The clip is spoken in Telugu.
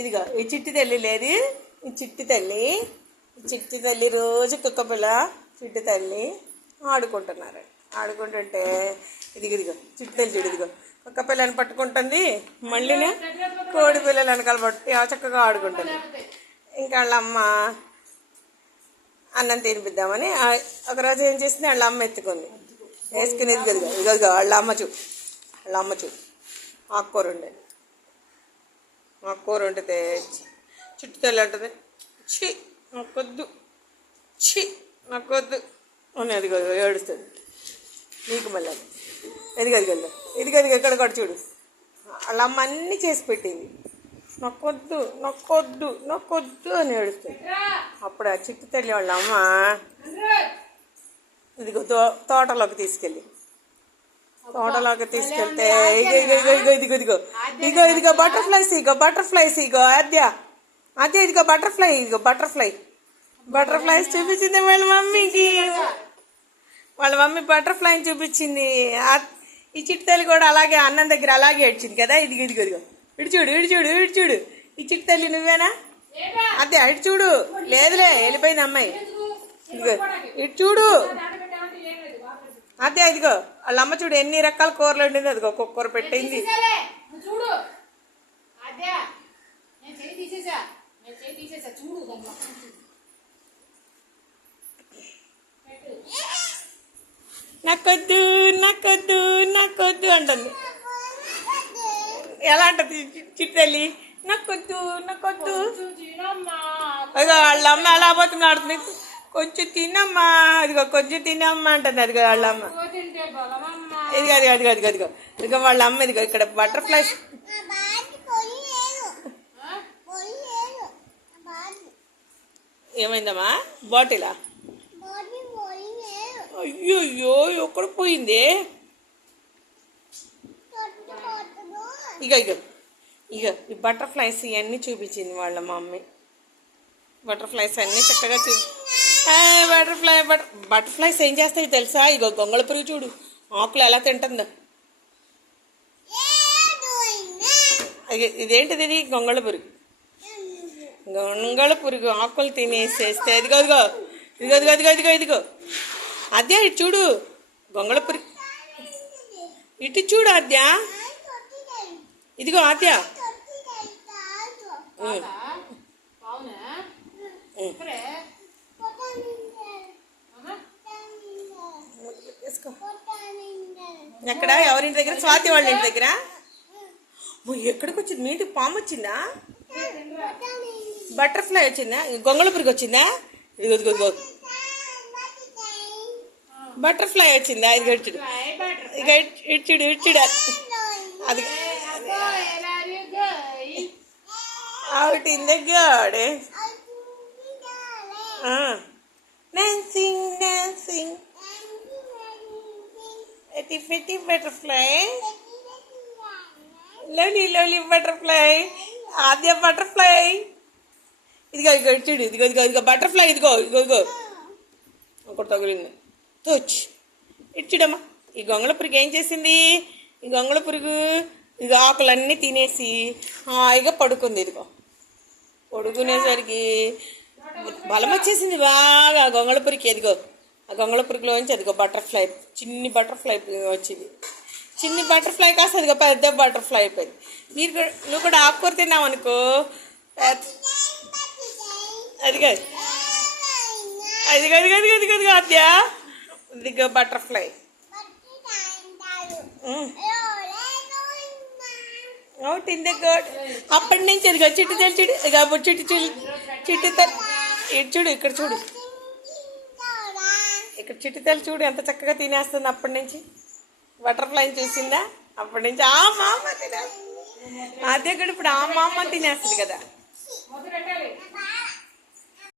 ఇదిగో ఈ చిట్టి తల్లి లేదు, ఈ చిట్టి తల్లి, ఈ చిట్టి తల్లి రోజు కుక్క పిల్ల చిట్టి తల్లి ఆడుకుంటున్నారు. ఆడుకుంటుంటే ఇదిగో చిట్టి తల్లి చూడు, ఇదిగో కుక్క పిల్లని పట్టుకుంటుంది, మళ్ళీనే కోడి పిల్లలు వెనకాల పట్టి చక్కగా ఆడుకుంటుంది. ఇంకా వాళ్ళ అమ్మ అన్నం తినిపిద్దామని ఒకరోజు ఏం చేసింది, వాళ్ళ అమ్మ ఎత్తుకుంది, వేసుకునేది ఇదిగో ఇదిగో వాళ్ళ అమ్మ చూ ఆకుకూర ఉండేది. ఆకుకూర వండితే చుట్టు తల్లి అంటుంది, ఛీ నాకొద్దు, ఛీ నాకొద్దు అని అదిగో ఏడుస్తుంది. నీకు మళ్ళీ ఎదిగో ఎక్కడ కూడా చూడు, వాళ్ళ అమ్మ అన్నీ చేసి పెట్టింది, నాకొద్దు నాకొద్దు నాకొద్దు అని ఏడుస్తుంది. అప్పుడు ఆ చిట్టు తల్లి వాళ్ళ అమ్మ ఇదిగో తోటలోకి తీసుకెళ్ళి ఇదిగో బటర్ఫ్లైస్ ఇగో అదే ఇదిగో బటర్ఫ్లైస్ చూపించింది వాళ్ళ మమ్మీకి. వాళ్ళ మమ్మీ బటర్ఫ్లైని చూపించింది. ఈ చిట్టు తల్లి కూడా అలాగే అన్నం దగ్గర అలాగే ఏడ్చింది కదా. ఇదిగో ఇటు చూడు ఈ చిట్టు తల్లి నువ్వేనా? అదే ఇటు చూడు, లేదులే వెళ్ళిపోయింది అమ్మాయి. ఇదిగో ఇటు చూడు, అదే ఇదిగో వాళ్ళ అమ్మ చూడు ఎన్ని రకాల కూరలు వండింది. అదిగో కూర పెట్టింది. నాకొద్దు నాకొద్దు నాకొద్దు అంటుంది. ఎలా అంటది చిట్టు తల్లి? నాకొద్దు నాకొద్దు. అదిగో వాళ్ళ అమ్మ ఎలా పోతుంది ఆడుతుంది, కొంచెం తినమ్మా, అదిగో కొంచెం తినమ్మా అంటుంది. అదిగో వాళ్ళ అమ్మ ఇదిగో వాళ్ళ అమ్మ ఇదిగో ఇక్కడ బటర్ఫ్లైస్. ఏమైందమ్మా? బాటిలా? అయ్యో ఎక్కడ పోయింది? ఇగో ఈ బటర్ఫ్లైస్ ఇవన్నీ చూపించింది వాళ్ళ మమ్మీ. బటర్ఫ్లైస్ అన్నీ చక్కగా బటర్ఫ్లైస్ ఏం చేస్తాయి తెలుసా? ఇగో గొంగళ పురుగు చూడు ఆకులు ఎలా తింటుందో. ఇదేంటిది? ఇది గొంగళ పురుగు ఆకులు తినేసేస్తే ఇదిగో అద్యా ఇటు చూడు గొంగళ పురుగు, ఇటు చూడు అద్యా, ఇదిగో ఆద్యా. ఎక్కడ? ఎవరింటి దగ్గర? స్వాతి వాళ్ళ ఇంటి దగ్గర. ఎక్కడికి వచ్చింది? మీ ఇంటికి పాము వచ్చిందా? బటర్ఫ్లై వచ్చిందా? గొంగళ పురుగు వచ్చిందా? ఇదిగో బటర్ఫ్లై వచ్చిందా? ఇది ఇచ్చుడు, ఇక ఇచ్చుడు అది out in the garden. Dancing. Pretty butterfly. Lovely butterfly. Adya butterfly. ఇదిగో చూడు, ఇదిగో బటర్ఫ్లై, ఇదిగో ఒకటి తగిలింది. తోచ్ ఇచ్చుడమ్మా. ఈ గొంగళ పురుగు ఏం చేసింది? ఈ గొంగళ పురుగు ఇదిగో ఆకులన్నీ తినేసి హాయిగా పడుకుంది. ఇదిగో పడుకునేసరికి బలం వచ్చేసింది బాగా గొంగళ పురుగుకి. ఎదిగో ఆ గొంగళ పురుగులోంచి అదిగో బటర్ఫ్లై, చిన్ని బటర్ఫ్లై వచ్చింది. చిన్ని బటర్ఫ్లై కాస్త అదిగో పెద్ద బటర్ఫ్లై అయిపోయింది. నువ్వు కూడా ఆకుకూర తిన్నావు అనుకో, అదిగో అద్యా ఇదిగో butterfly. Out in the gourd. అప్పటి నుంచి అదిగో చిట్టు తల్లి చూడు, ఇక చిట్టు తల్లి ఇటు చూడు, ఇక్కడ చూడు, ఇక్కడ చిట్టు తల్లి చూడు ఎంత చక్కగా తినేస్తుంది. అప్పటి నుంచి బటర్ఫ్లై చూసిందా? అప్పటి నుంచి ఆ మామ తినేస్తుంది. అదే కూడా ఇప్పుడు ఆ మామ తినేస్తుంది కదా.